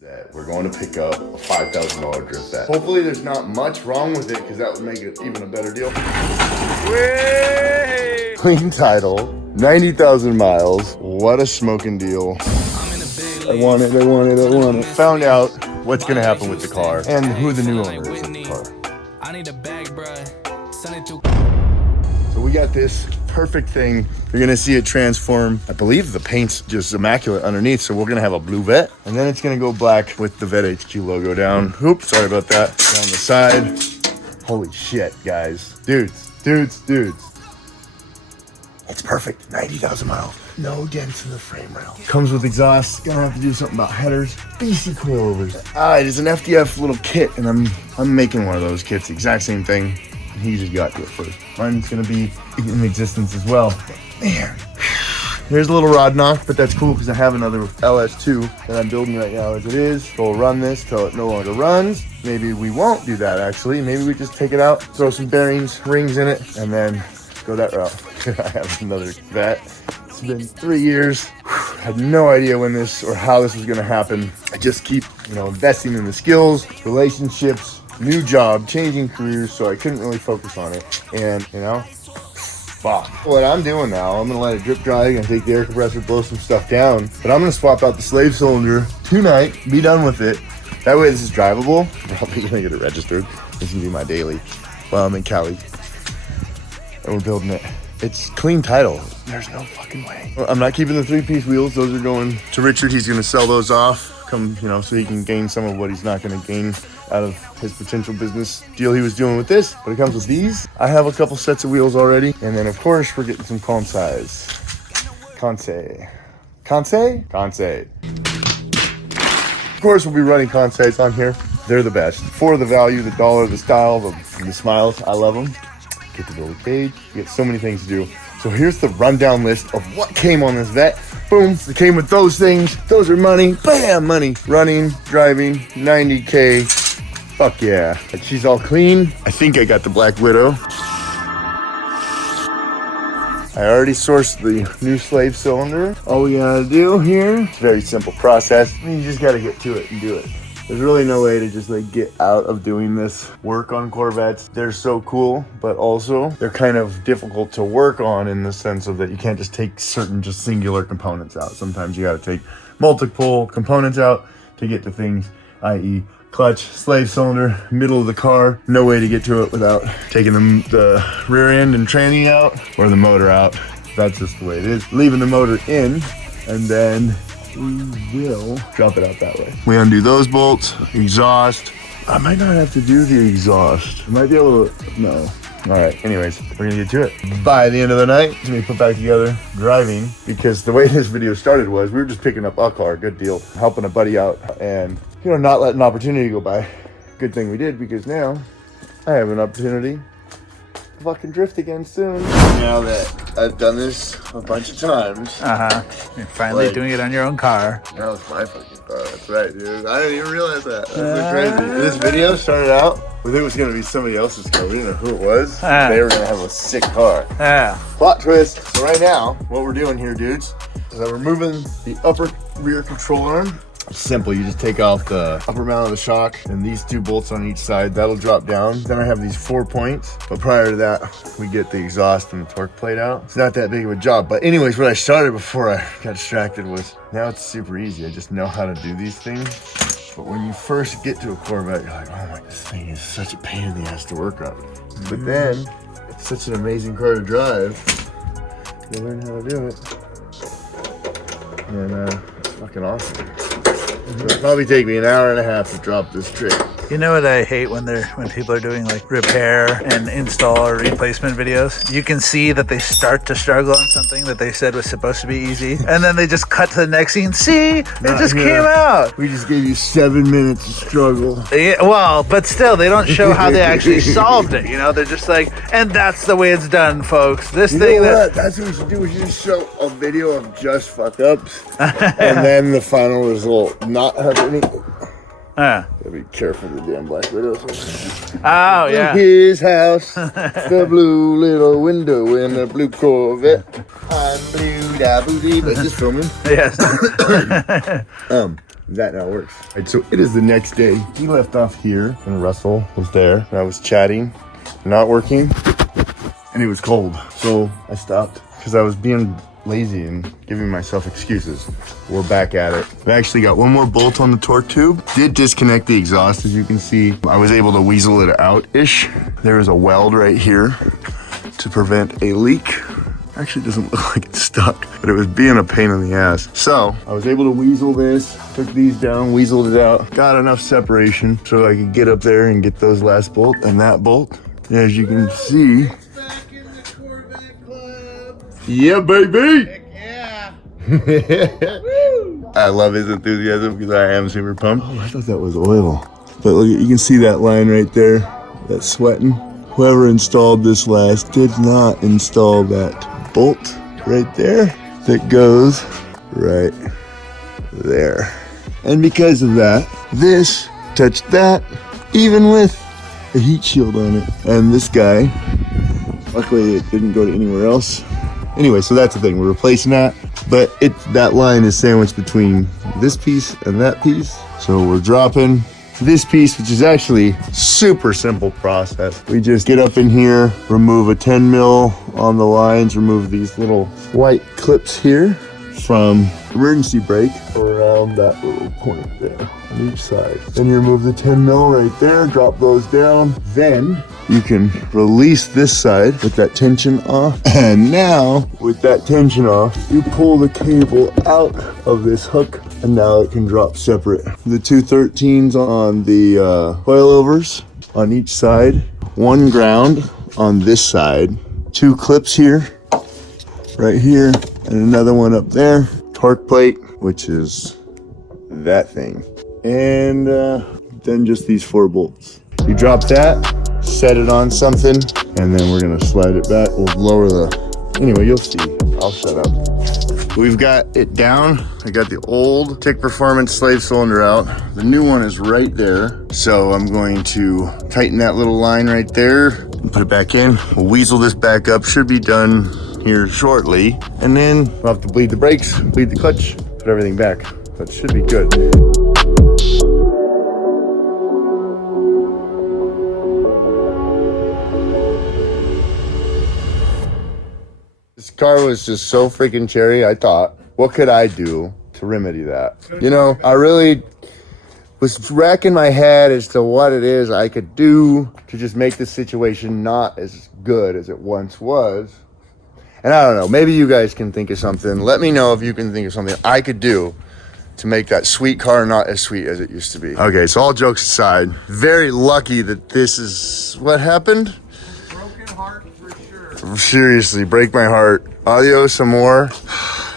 that we're going to pick up a $5,000 drift set. Hopefully there's not much wrong with it because that would make it even a better deal. Way! Clean title, 90,000 miles. What a smoking deal. I want it, I want it, I want it. Found out what's gonna happen with the car and who the new owner is of the car. I need a bag, bruh. Send it to. So we got this perfect thing. You're gonna see it transform. I believe the paint's just immaculate underneath, so we're gonna have a blue Vette, and then it's gonna go black with the Vette HG logo down. Oops, sorry about that. Down the side. Holy shit, guys. Dudes. It's perfect, 90,000 miles. No dents in the frame rail. Comes with exhaust. Gonna have to do something about headers. BC coilovers. It is an FDF little kit, and I'm making one of those kits. The exact same thing. He just got to it first. Mine's gonna be in existence as well. Man, here's a little rod knock, but that's cool because I have another LS2 that I'm building right now as it is. So we'll run this till it no longer runs. Maybe we won't do that actually. Maybe we just take it out, throw some bearings, rings in it, and then go that route. I have another Vette. It's been 3 years. Had no idea when this or how this was gonna happen. I just keep, investing in the skills, relationships, new job, changing careers, so I couldn't really focus on it. And, fuck. What I'm doing now, I'm gonna let it drip dry, gonna take the air compressor, blow some stuff down, but I'm gonna swap out the slave cylinder tonight, be done with it. That way this is drivable. I'm probably gonna get it registered. This can be my daily while I'm in Cali. And we're building it. It's clean title. There's no fucking way. I'm not keeping the 3-piece wheels. Those are going to Richard. He's gonna sell those off. So he can gain some of what he's not gonna gain out of his potential business deal he was doing with this. But it comes with these. I have a couple sets of wheels already. And then of course we're getting some Conseil. Of course we'll be running Conseils on here. They're the best. For the value, the dollar, the style, the smiles. I love them. Get to build a cage. You get so many things to do. So here's the rundown list of what came on this Vette. Boom, it came with those things. Those are money. Bam, money. Running, driving, 90K. Fuck yeah. And she's all clean. I think I got the Black Widow. I already sourced the new slave cylinder. All we gotta do here, it's a very simple process. You just gotta get to it and do it. There's really no way to just get out of doing this work on Corvettes. They're so cool, but also they're kind of difficult to work on in the sense of that you can't just take certain just singular components out. Sometimes you gotta take multiple components out to get to things, i.e. clutch, slave cylinder, middle of the car. No way to get to it without taking the rear end and tranny out or the motor out. That's just the way it is. Leaving the motor in, and then we will drop it out that way. We undo those bolts, exhaust. I might not have to do the exhaust. I might be able to, no. All right, anyways, we're gonna get to it. By the end of the night, it's gonna be put back together, driving, because the way this video started was we were just picking up a car, good deal, helping a buddy out, and not letting an opportunity go by. Good thing we did, because now I have an opportunity to fucking drift again soon. Now that I've done this a bunch of times. You're finally doing it on your own car. That was my fucking car. That's right, dude. I didn't even realize that. That's crazy. This video started out with it was going to be somebody else's car. We didn't know who it was. They were going to have a sick car. Plot twist. So right now, what we're doing here, dudes, is I'm removing the upper rear control arm. It's simple. You just take off the upper mount of the shock and these 2 bolts on each side. That'll drop down. Then I have these 4 points. But prior to that, we get the exhaust and the torque plate out. It's not that big of a job. But anyways, what I started before I got distracted was now it's super easy. I just know how to do these things. But when you first get to a Corvette, you're like, oh my, this thing is such a pain in the ass to work on. But then it's such an amazing car to drive. You learn how to do it. And it's fucking awesome. It'll probably take me an hour and a half to drop this trick. You know what I hate when people are doing repair and install or replacement videos? You can see that they start to struggle on something that they said was supposed to be easy, and then they just cut to the next scene. See, it just came out. We just gave you 7 minutes of struggle. Yeah, well, but still, they don't show how they actually solved it. They're just like, and that's the way it's done, folks. That's what we should do. We should just show a video of just fuck ups, and then the final result. Not have any. Gotta be careful with the damn Black Widows. Oh, yeah. His house, the blue little window in the blue Corvette. I'm blue da booty, but just filming. Yes. that now works. Right, so it is the next day. He left off here and Russell was there. And I was chatting, not working, and it was cold. So I stopped because I was being lazy and giving myself excuses. We're back at it. I actually got one more bolt on the torque tube. Did disconnect the exhaust, as you can see. I was able to weasel it out-ish. There is a weld right here to prevent a leak. Actually doesn't look like it's stuck, but it was being a pain in the ass. So I was able to weasel this, took these down, weaseled it out, got enough separation so I could get up there and get those last bolt and that bolt. And as you can see, Back in the Corvette club. yeah, baby. Heck yeah. I love his enthusiasm because I am super pumped. Oh, I thought that was oil. But look, you can see that line right there, that's sweating. Whoever installed this last did not install that bolt right there that goes right there. And because of that, this touched that, even with a heat shield on it. And this guy, luckily it didn't go to anywhere else. Anyway, so that's the thing, we're replacing that, but that line is sandwiched between this piece and that piece. So we're dropping this piece, which is actually super simple process. We just get up in here, remove a 10 mil on the lines, remove these little white clips here from emergency brake around that little point there on each side. Then you remove the 10 mil right there, drop those down. Then you can release this side with that tension off. And now with that tension off, you pull the cable out of this hook and now it can drop separate. The two 13s on the coilovers on each side, one ground on this side, two clips here, right here, and another one up there, torque plate, which is that thing, and then just these 4 bolts. You drop that, set it on something, and then we're gonna slide it back. We'll lower the, anyway, you'll see. I'll shut up. We've got it down. I got the old Tick Performance slave cylinder out. The new one is right there. So I'm going to tighten that little line right there and put it back in. We'll weasel this back up. Should be done here shortly. And then we'll have to bleed the brakes, bleed the clutch, put everything back. That should be good. This car was just so freaking cherry. I thought, what could I do to remedy that? You know, I really was racking my head as to what it is I could do to just make the situation not as good as it once was. And I don't know, maybe you guys can think of something. Let me know if you can think of something I could do to make that sweet car not as sweet as it used to be. Okay, so all jokes aside, very lucky that this is what happened. Broken heart for sure. Seriously, break my heart. Adios, amor.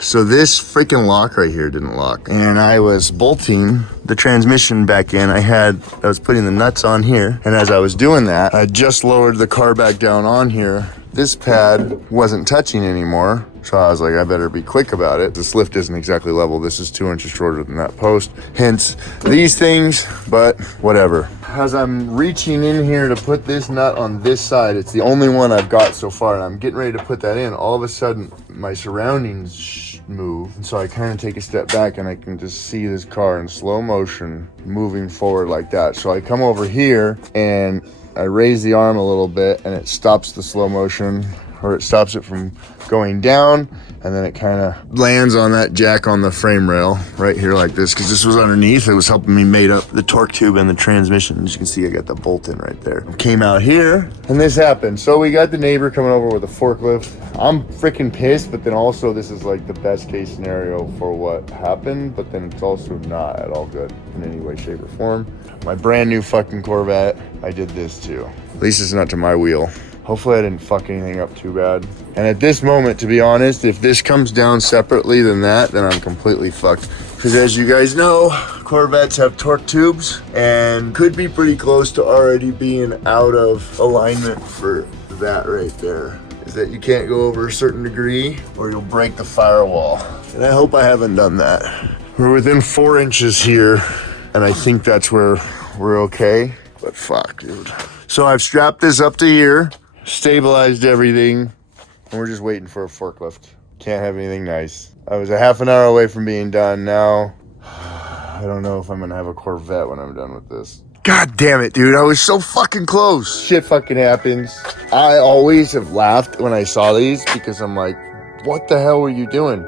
So this freaking lock right here didn't lock. And I was bolting the transmission back in. I was putting the nuts on here. And as I was doing that, I just lowered the car back down on here. This pad wasn't touching anymore. So I was like, I better be quick about it. This lift isn't exactly level. This is 2 inches shorter than that post. Hence these things, but whatever. As I'm reaching in here to put this nut on this side, it's the only one I've got so far, and I'm getting ready to put that in. All of a sudden, my surroundings move. And so I kind of take a step back and I can just see this car in slow motion moving forward like that. So I come over here and I raise the arm a little bit and it stops the slow motion, or it stops it from going down, and then it kind of lands on that jack on the frame rail right here like this, because this was underneath. It was helping me mate up the torque tube and the transmission. As you can see, I got the bolt in right there. Came out here and this happened. So we got the neighbor coming over with a forklift. I'm freaking pissed, but then also this is like the best case scenario for what happened, but then it's also not at all good in any way, shape, or form. My brand new fucking Corvette, I did this too. At least it's not to my wheel. Hopefully I didn't fuck anything up too bad. And at this moment, to be honest, if this comes down separately than that, then I'm completely fucked. Because as you guys know, Corvettes have torque tubes and could be pretty close to already being out of alignment for that right there. Is that you can't go over a certain degree or you'll break the firewall. And I hope I haven't done that. We're within 4 inches here, and I think that's where we're okay. But fuck, dude. So I've strapped this up to here, stabilized everything, and we're just waiting for a forklift. Can't have anything nice. I was a half an hour away from being done. Now I don't know if I'm gonna have a Corvette when I'm done with this. God damn it, dude. I was so fucking close. Shit fucking happens. I always have laughed when I saw these because I'm like, what the hell were you doing?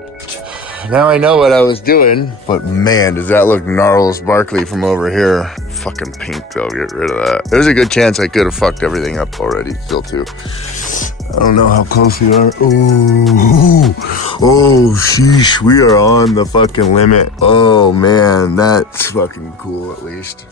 Now I know what I was doing, but man, does that look gnarls Barkley from over here. Fucking pink though, get rid of that. There's a good chance I could have fucked everything up already, still too. I don't know how close we are. Oh, sheesh, we are on the fucking limit. Oh man, that's fucking cool at least.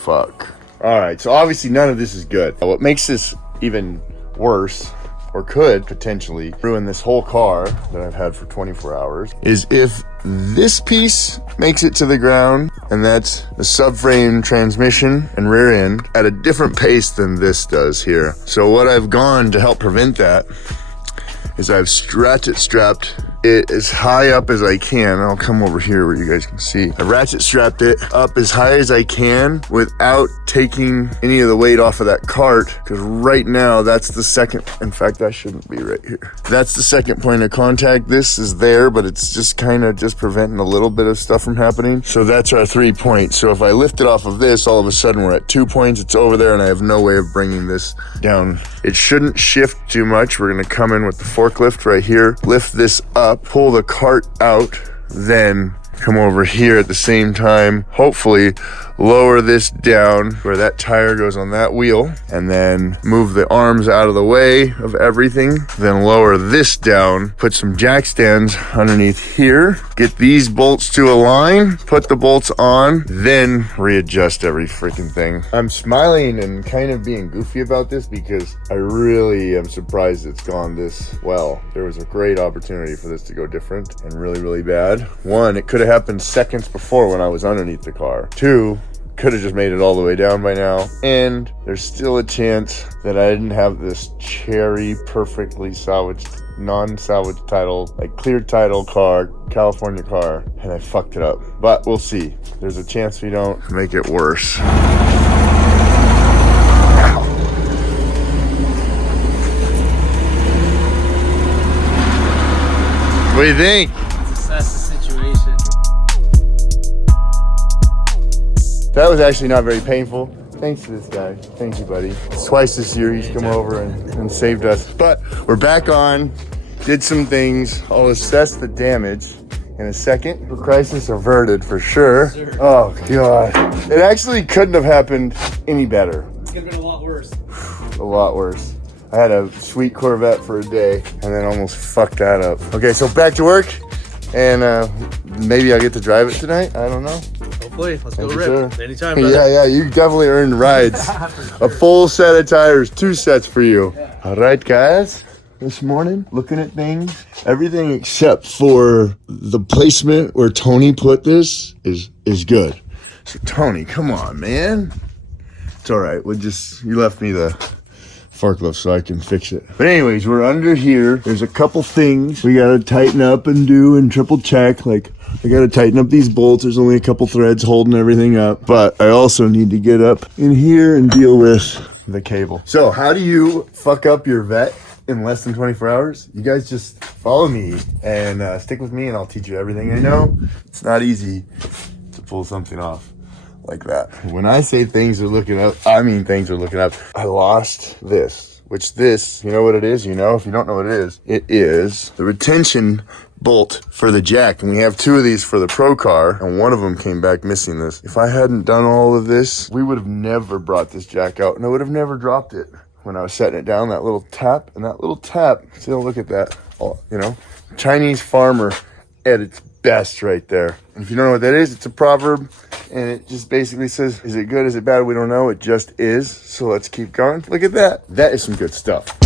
Fuck. All right, so obviously none of this is good. What makes this even worse, or could potentially ruin this whole car that I've had for 24 hours, is if this piece makes it to the ground, and that's the subframe transmission and rear end at a different pace than this does here. So what I've gone to help prevent that is I've ratchet strapped it as high up as I can. I'll come over here where you guys can see. I ratchet strapped it up as high as I can without taking any of the weight off of that cart, because right now that's the second, in fact that shouldn't be right here. That's the second point of contact. This is there, but it's just kind of just preventing a little bit of stuff from happening. So that's our 3 points. So if I lift it off of this, all of a sudden we're at 2 points. It's over there and I have no way of bringing this down. It shouldn't shift too much. We're gonna come in with the forklift right here, lift this up, pull the cart out, then come over here at the same time, hopefully lower this down where that tire goes on that wheel, and then move the arms out of the way of everything, then lower this down, put some jack stands underneath here, get these bolts to align, put the bolts on, then readjust every freaking thing. I'm smiling and kind of being goofy about this because I really am surprised it's gone this well. There was a great opportunity for this to go different and really, really bad. One, it could have happened seconds before when I was underneath the car. Two, could have just made it all the way down by now. And there's still a chance that I didn't have this cherry, perfectly salvaged, non-salvage title, like clear title car, California car, and I fucked it up. But we'll see. There's a chance we don't make it worse. What do you think? Assess the situation. That was actually not very painful. Thanks to this guy. Thank you, buddy. It's twice this year he's come over and saved us. But we're back on, did some things. I'll assess the damage in a second. The crisis averted for sure. Oh, God. It actually couldn't have happened any better. It's gonna be a lot worse. A lot worse. I had a sweet Corvette for a day and then almost fucked that up. Okay, so back to work. And maybe I'll get to drive it tonight. I don't know. Hopefully. Let's go Thank you, rip. sir. Anytime, brother. Yeah, you definitely earned rides. A full set of tires, 2 sets for you. All right, guys. This morning, looking at things, everything except for the placement where Tony put this is good. So Tony, come on, man. It's all right. You left me the forklift so I can fix it. But anyways, we're under here. There's a couple things we gotta tighten up and do and triple check. Like, I gotta tighten up these bolts. There's only a couple threads holding everything up. But I also need to get up in here and deal with the cable. So how do you fuck up your vet in less than 24 hours? You guys just follow me and stick with me and I'll teach you everything I know. It's not easy to pull something off like that. When I say things are looking up, I mean things are looking up. I lost this, which this, you know what it is? You know, if you don't know what it is the retention bolt for the jack. And we have 2 of these for the Pro car, and one of them came back missing this. If I hadn't done all of this, we would have never brought this jack out, and I would have never dropped it. When I was setting it down, that little tap, still look at that, you know, Chinese farmer at its best right there. And if you don't know what that is, it's a proverb, and it just basically says, is it good, is it bad, we don't know, it just is. So let's keep going. Look at that. That is some good stuff.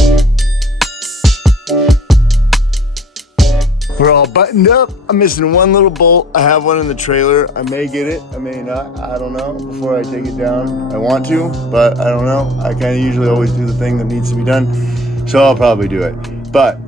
We're all buttoned up. I'm missing one little bolt. I have one in the trailer. I may get it, I may not, I don't know, before I take it down. I want to, but I don't know. I kind of usually always do the thing that needs to be done, so I'll probably do it. But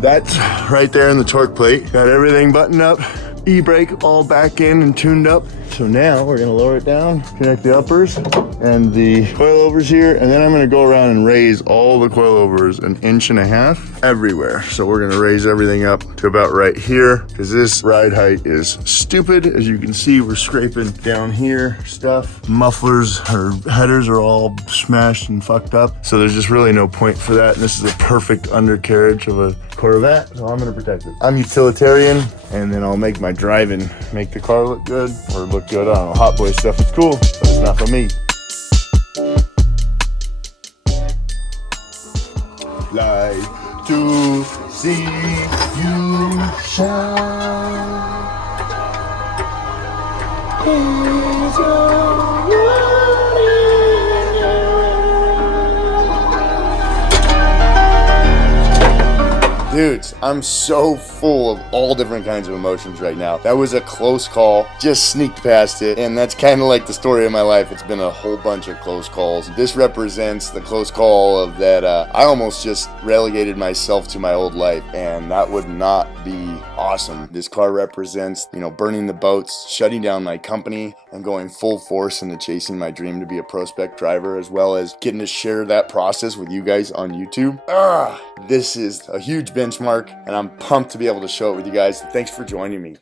that's right there in the torque plate. Got everything buttoned up, e-brake all back in and tuned up. So now we're gonna lower it down, connect the uppers and the coilovers here, and then I'm gonna go around and raise all the coilovers 1.5 inches everywhere. So we're gonna raise everything up to about right here, because this ride height is stupid. As you can see, we're scraping down here stuff. Mufflers or headers are all smashed and fucked up. So there's just really no point for that. And this is a perfect undercarriage of a Corvette, so I'm gonna protect it. I'm utilitarian, and then I'll make my driving make the car look good, or look good. I don't know, hot boy stuff is cool, but it's not for me. Like to see you shine. Is a Dudes, I'm so full of all different kinds of emotions right now. That was a close call, just sneaked past it, and that's kind of like the story of my life. It's been a whole bunch of close calls. This represents the close call of that I almost just relegated myself to my old life, and that would not be awesome. This car represents, you know, burning the boats, shutting down my company, and going full force into chasing my dream to be a pro spec driver, as well as getting to share that process with you guys on YouTube. This is a huge benchmark, and I'm pumped to be able to show it with you guys. Thanks for joining me.